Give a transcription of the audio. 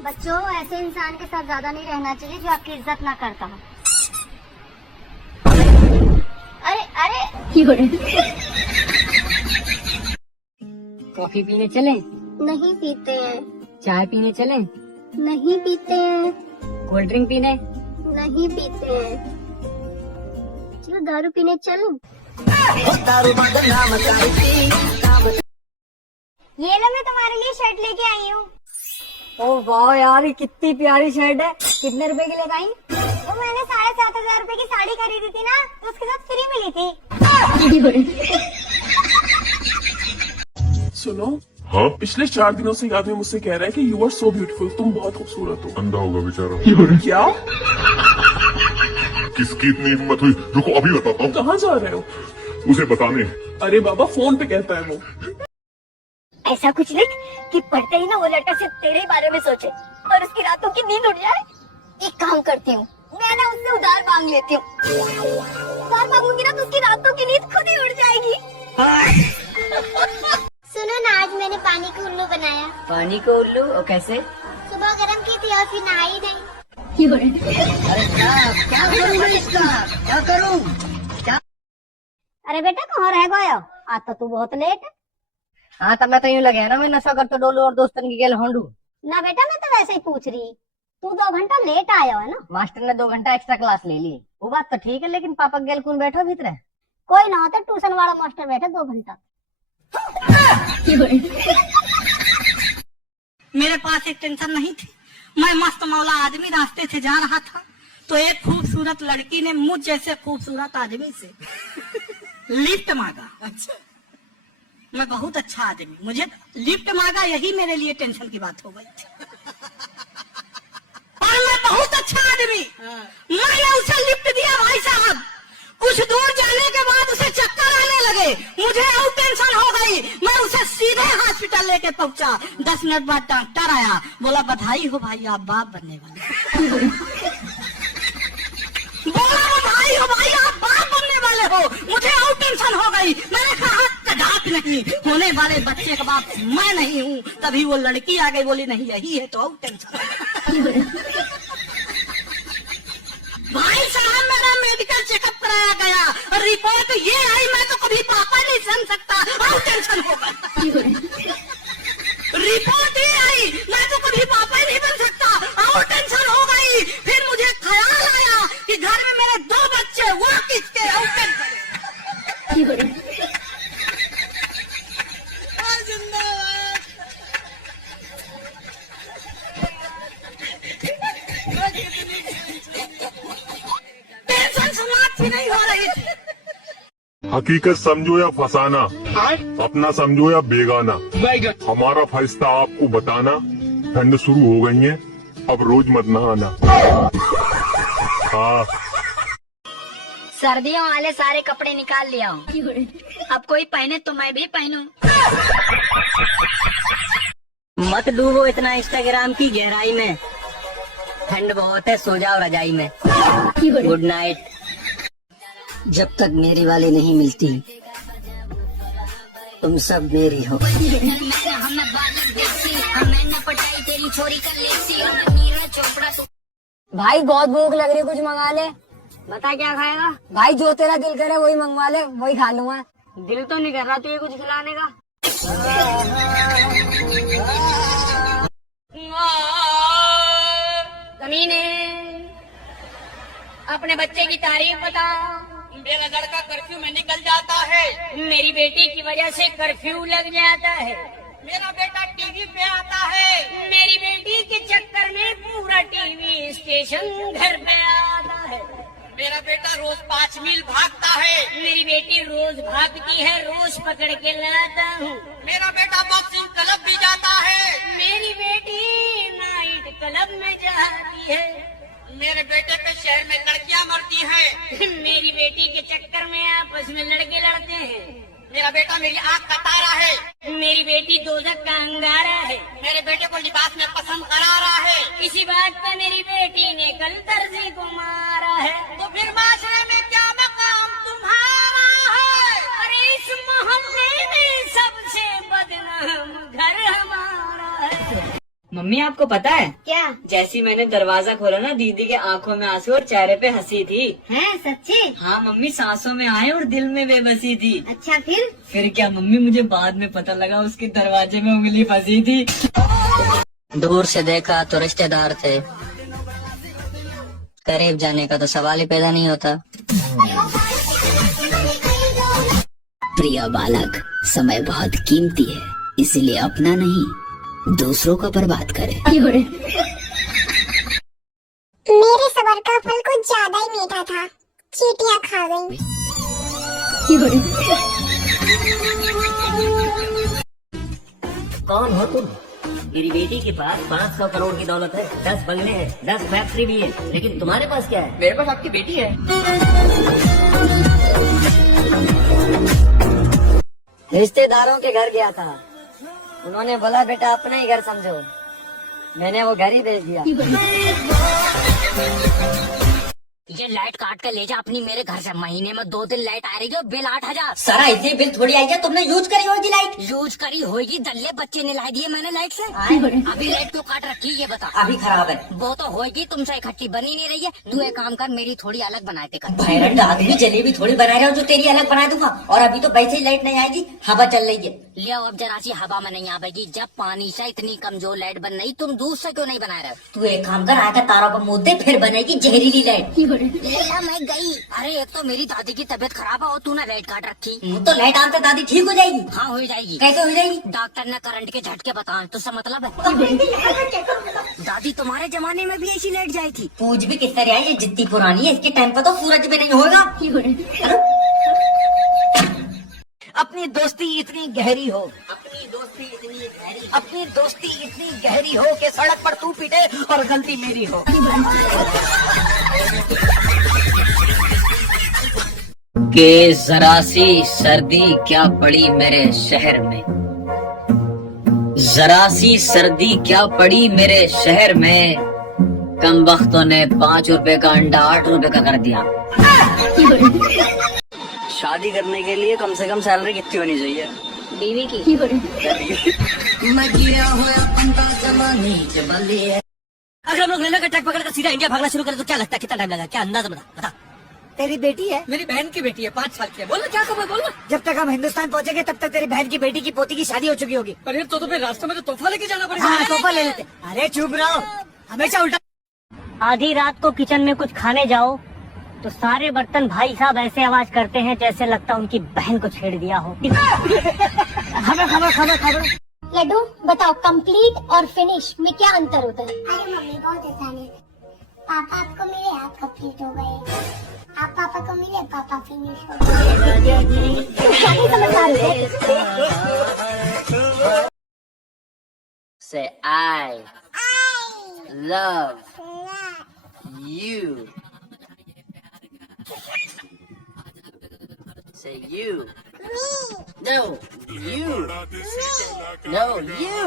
बच्चों, ऐसे इंसान के साथ ज्यादा नहीं रहना चाहिए जो आपकी इज्जत ना करता हो। अरे अरे कॉफी पीने चलें? नहीं पीते हैं। चाय पीने चलें? नहीं पीते हैं। कोल्ड ड्रिंक पीने? नहीं पीते हैं। चलो दारू पीने चलूं? ये लो, मैं तुम्हारे लिए शर्ट लेके आई हूँ। ओह वाह यार, ये कितनी प्यारी शर्ट है। कितने रुपए की लेकर आई? तो मैंने 7,500 रुपए की साड़ी खरीदी थी ना, तो उसके साथ फ्री मिली थी। सुनो, हाँ, पिछले 4 दिनों से एक आदमी मुझसे कह रहा है कि यू आर सो ब्यूटीफुल, तुम बहुत खूबसूरत हो। अंधा होगा बेचारा। क्या? किसकी इतनी हिम्मत हुई? रुको अभी बताता हूँ। कहाँ जा रहे हो? उसे बताने। अरे बाबा, फोन पे कहता है वो। ऐसा कुछ लिख कि पढ़ते ही ना वो लड़का सिर्फ तेरे ही बारे में सोचे और उसकी रातों की नींद उड़ जाए। एक काम करती हूँ, मैं ना उससे उधार मांग लेती हूँ। उधार मांगूंगी ना तो उसकी रातों की नींद खुद ही उड़ जाएगी। सुनो ना, आज मैंने पानी का उल्लू बनाया। पानी को उल्लू? और कैसे? सुबह गरम की थी और फिर नहाई नहीं। अरे क्या करूँ मैं इसका? क्या करूँ? अरे बेटा, कहाँ रह गए हो? आज तो तू बहुत लेट है। हाँ तब मैं तो यूँ लगे ना, मैं नशा करते डोलू और दोस्तन की गेल होंडू। ना बेटा, मैं तो वैसे ही पूछ रही। तू 2 घंटा लेट आया है ना। मास्टर ने 2 घंटा एक्स्ट्रा क्लास ले ली। वो बात तो ठीक है, लेकिन पापा गेल कौन बैठो भीतर? कोई ना होता, ट्यूशन वाला मास्टर बैठे 2 घंटा। मेरे पास एक टेंशन नहीं थी। मैं मस्त मौला आदमी रास्ते से जा रहा था तो एक खूबसूरत लड़की ने मुझ जैसे खूबसूरत आदमी से लिफ्ट मांगा। अच्छा, मैं बहुत अच्छा आदमी, मुझे लिफ्ट मांगा, यही मेरे लिए टेंशन की बात हो गई थी। और मैं बहुत अच्छा आदमी, मैंने उसे लिफ्ट दिया। भाई साहब, कुछ दूर जाने के बाद उसे चक्कर आने लगे, मुझे और टेंशन हो गई। मैं उसे सीधे हॉस्पिटल लेके पहुंचा। 10 मिनट बाद डॉक्टर आया, बोला बधाई हो भाई, आप बाप बनने वाले। बोला बधाई हो भाई, आप बाप बनने वाले हो। मुझे और टेंशन हो गई। मैंने कहा कदाप नहीं, होने वाले बच्चे का बाप मैं नहीं हूँ। तभी वो लड़की आ गई, बोली नहीं यही है, तो और टेंशन। भाई साहब, मेरा मेडिकल चेकअप कराया गया और रिपोर्ट ये आई, मैं तो कभी पापा नहीं समझ सकता, और टेंशन हो गई। रिपोर्ट ये आई, मैं तो कभी पापा ही नहीं बन सकता, और टेंशन हो गई। फिर मुझे ख्याल आया कि घर में मेरे 2 बच्चे, वो किसके, और टेंशन। टेंशन समाप्त ही नहीं हो रही थी। हकीकत समझो या फसाना, अपना समझो या बेगाना, हमारा फरिश्ता आपको बताना। ठंड शुरू हो गई है, अब रोज मत नहाना। हाँ, सर्दियों वाले सारे कपड़े निकाल लिया हूँ। अब कोई पहने तो मैं भी पहनूं। मत डूबो इतना इंस्टाग्राम की गहराई में, ठंड बहुत है, सो जाओ रजाई में। Good night. जब तक मेरी वाली नहीं मिलती, तुम सब मेरी हो। भाई बहुत भूख लग रही है, कुछ मंगा ले। बता क्या खाएगा? भाई जो तेरा दिल करे वही मंगवा ले, वही खा लूंगा। दिल तो नहीं कर रहा तुझे कुछ खिलाने का? कमीने, अपने बच्चे की तारीफ बता। मेरा लड़का कर्फ्यू में निकल जाता है, मेरी बेटी की वजह से कर्फ्यू लग जाता है। मेरा बेटा टीवी पे आता है, मेरी बेटी के चक्कर में पूरा टीवी स्टेशन घर पे आता है। मेरा बेटा रोज 5 मील भागता है, मेरी बेटी रोज भागती है, रोज पकड़ के लाता हूँ। मेरा बेटा बॉक्सिंग क्लब भी जाता है, मेरी बेटी नाइट क्लब में जाती है। मेरे बेटे के शहर में लड़कियां मरती हैं, मेरी बेटी के चक्कर में आपस में लड़के लड़ते हैं। मेरा बेटा मेरी आँख का तारा है, मेरी बेटी दोजख का अंगारा है। मेरे बेटे को लिबास में पसंद करा रहा है, इसी बात पर मेरी बेटी ने कल दर्जी को मारा है। तो फिर माशरे में क्या मकाम तुम्हारा है? अरे इस मोहल्ले में सबसे बदनाम घर हमारा है। मम्मी आपको पता है, क्या जैसी मैंने दरवाजा खोला ना, दीदी के आंखों में आंसू और चेहरे पे हंसी थी। है सच्चे? हाँ मम्मी, सांसों में आए और दिल में बेबसी थी। अच्छा फिर क्या मम्मी, मुझे बाद में पता लगा उसके दरवाजे में उंगली फंसी थी। दूर से देखा तो रिश्तेदार थे, करीब जाने का तो सवाल ही पैदा नहीं होता। प्रिय बालक, समय बहुत कीमती है, इसलिए अपना नहीं दूसरों का बर्बाद करे। मेरे सबर का फल कुछ ज्यादा ही मीठा था, चींटियां खा गई। कौन हो तुम? मेरी बेटी के पास 500 करोड़ की दौलत है, 10 बंगले हैं, 10 फैक्ट्री भी है, लेकिन तुम्हारे पास क्या है? मेरे पास आपकी बेटी है। रिश्तेदारों के घर गया था, उन्होंने बोला बेटा अपना ही घर समझो, मैंने वो घर ही भेज दिया। ये लाइट काट कर ले जा अपनी मेरे घर से, महीने में 2 दिन लाइट आ रही है, बिल 8000। सारा इतनी बिल थोड़ी आई है, तुमने यूज करी होगी लाइट। यूज करी होगी, दल्ले बच्चे ने ला दिए मैंने लाइट से। अभी लाइट क्यों काट रखी ये बता। अभी खराब है। वो तो होगी, तुमसे इकट्ठी बनी नहीं रही है। तू एक काम कर, मेरी थोड़ी अलग बना दे कर। भैरन आदमी जलेबी थोड़ी बना रहे हो जो तेरी अलग बना दूंगा, और अभी तो वैसे ही लाइट नहीं आएगी, हवा चल रही है। ले अब जरा सी हवा में नहीं आएगी, जब पानी से इतनी कमजोर लाइट बन रही, तुम दूध से क्यों नहीं बना रहे? तू एक काम कर, आकर तारों पर मुद्दे फिर बनेगी जहरीली लाइट। मैं गई। अरे एक तो मेरी दादी की तबीयत खराब है और तूने लाइट काट रखी। तो लाइट आने से दादी ठीक हो जाएगी? हाँ हो जाएगी। कैसे हो जाएगी? डॉक्टर ने करंट के झटके बताए, तो उससे मतलब है। दादी तुम्हारे जमाने में भी ऐसी लाइट जाई थी? पूछ भी किस तरह है, ये जितनी पुरानी है, इसके टाइम पर तो सूरज भी नहीं होगा। अपनी दोस्ती इतनी गहरी हो, अपनी दोस्ती इतनी गहरी, अपनी दोस्ती इतनी गहरी हो कि सड़क पर तू पीटे और गलती मेरी हो। के जरा सी सर्दी क्या पड़ी मेरे शहर में, जरा सी सर्दी क्या पड़ी मेरे शहर में, कम वक्तों ने 5 रुपए का अंडा 8 रुपए का कर दिया। शादी करने के लिए कम से कम सैलरी कितनी होनी चाहिए? बीवी की। अगर हम लोग लेना का ट्रक पकड़ कर सीधा इंडिया भागना शुरू करें तो क्या लगता है, कितना टाइम लगेगा, क्या अंदाजा बता। तेरी बेटी है? मेरी बहन की बेटी है, 5 साल की है। बोलो क्या खबर, बोलो। जब तक हम हिंदुस्तान पहुंचेंगे तब तक तेरी बहन की बेटी की पोती की शादी हो चुकी होगी। पर तो फिर रास्ते में तो तोहफा लेके जाना पड़ेगा। हाँ, तोहफा ले लेते। अरे चुप रहो, हमेशा उल्टा। आधी रात को किचन में कुछ खाने जाओ तो सारे बर्तन भाई साहब ऐसे आवाज करते हैं जैसे लगता उनकी बहन को छेड़ दिया हो। खबर। लड्डू बताओ, कंप्लीट और फिनिश में क्या अंतर होता है? अरे मम्मी बहुत आसानी है, पापा आपको मिले आप कंप्लीट हो गए, आप पापा को मिले पापा फिनिश हो गए। Say I love you. Say you. Me. No, you. Me. No, you.